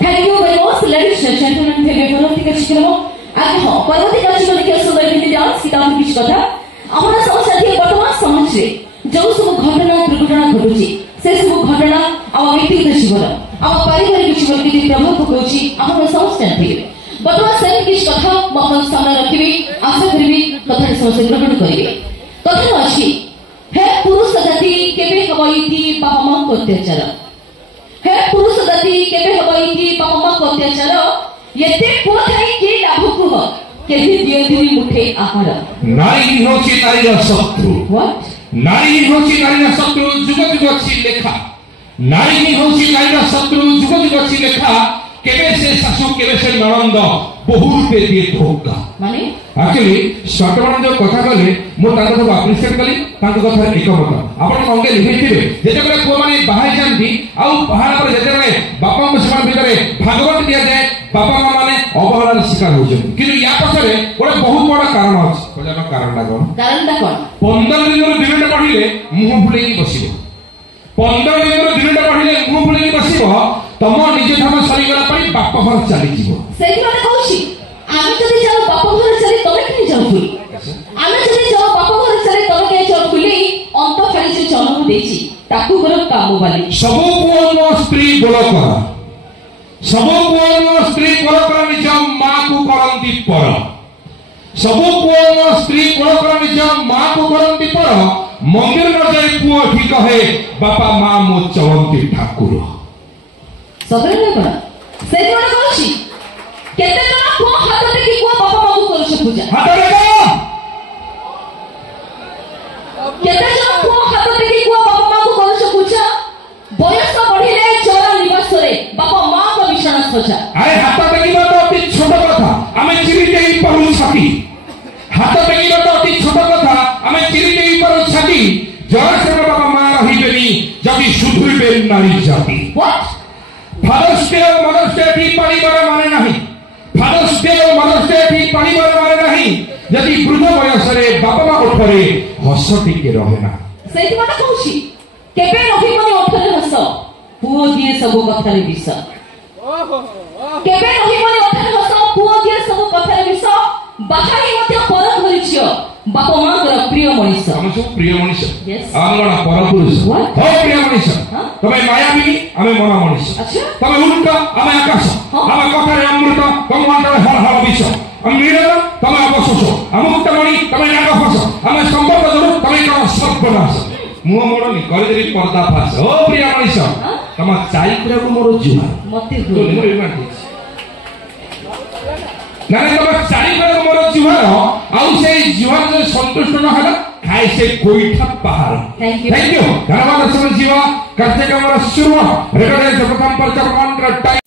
Thank you very much, ladies and gentlemen. परवर्ती कार्यक्रम आगे हो परवर्ती कार्यक्रम देखिए सुंदर हिंदी डांस की ताकि किछ कथा हमरा सब साथी वर्तमान समाज रे जो सब घटना दुर्घटना घटुची से सब घटना आ व्यक्तिगत जीवन आ पारिवारिक जीवन के प्रभाव पकोची हमरा समस्त जानते वर्तमान से किछ कथा अपन सामने रखिबी आशा करबी कथा समझ ग्रहण करिवे कथा अछि हे पुरुष जाति केबे हबईती बापा मां को अत्याचार हे पुरुष जाति केबे हबईती बापा मां को अत्याचार यते कोथाई के लाभ कुह केहि दियदिनी मुठे आहार नारी होची नारीर शत्रु व्हाट नारी होची नारीर शत्रु जुग जुग अछि लेखा नारी होची नारीर शत्रु जुग जुग अछि लेखा केबे से सासु केबे से ननंद बहुत पे दिए धोखा माने एक्चुअली शॉर्टमन जो कथा कहले मो ताको सब अप्रिशिएट कली ताको कथा एकमत आपण मंगे लिखिथिबे जेते बेले को माने बाहाय जानती आ बाहार पर जेते बेले बापा मुसलमान भितरे भागवत दिया जाए बापा मां माने अवहेलार शिकार हो जंती किंतु या पछरे गोटे बहुत बड़ा कारण अछि बजानो कारणटा कोन 15 दिनर दिनटा पढिले मुंह फुलेकी बसिबो 15 दिनर दिनटा पढिले मुंह फुलेकी बसिबो तम निज धाम सरी गला पई बाप घर चली जीवो सेही माने कहूची आमे जदी जाओ बाप घर चली तमे कि जाऊ फुली आमे जदी जाओ बाप घर चली तमे के जाऊ फुली अंत खाली जे जन्म देछि ताकू घर काम वाली सब पुओ स्त्री बोल करा सब पुओ स्त्री बोल करा निज मां को करंती पर सब पुओ स्त्री बोल करा निज मां को करंती पर मंदिर न जाय पुओ ठीक है बापा मां मो चवंती ठाकुर सदरे न करा सेही माने कहूची केते जना को हाथ टेकी को बापा मां को करछ पूजा हाथ टेको केते जना को हाथ टेकी को बापा मां को करछ पूजा बयस बढ़िले चोरा निवास रे बापा मां को बिछाना सजा अरे हाथ टेकीबा तो अति छोट कथा हमें चिरी देई पहुल छाती हाथ टेकीबा तो अति छोट कथा हमें चिरी देई पहुल छाती जरा से बापा मां रहिबेनी जदी सुधुरबे नारी जाति व्हाट फादर्स डे और मदर्स डे भी परिवार माने नहीं फादर्स डे और मदर्स डे भी परिवार माने नहीं यदि वृद्ध वयस रे बापा मां उपरे हस टिके रहे ना सेही माने कहूची केबे नही मने ओठरे हस पुओ दिए सब कथा रे विष केबे नही मने ओठरे हस पुओ दिए सब कथा रे विष बाहाई मते पर धरिछियो बापा मां कर प्रिय मनीष हम सब प्रिय मनीष Yes. आंगणा परपुरुष हो प्रिय मनीष तमे मायावी आमे मना मनीष अच्छा तमे उल्का आमे आकाश आमे कथारे अमृत भगवान हर हर विष हम नीरव तमे अवशोष अमुक्तमणि तमे नागफस आमे संपर्क जरु तमे कण सर्वनाश मुह मोडनी करे देरी पर्दा फास ओ प्रिय मनीष तम चारित्र्य को मोर जुहार मते तो मोर इमान नारे तम चारित्र्य को मोर जुहार आउ से जुहार जे संतुष्ट न हला खाए से कोईठा पहाड़ थैंक यू धन्यवाद दर्शक जीवा कार्यक्रम शुरू रेकर्ड प्रथम पर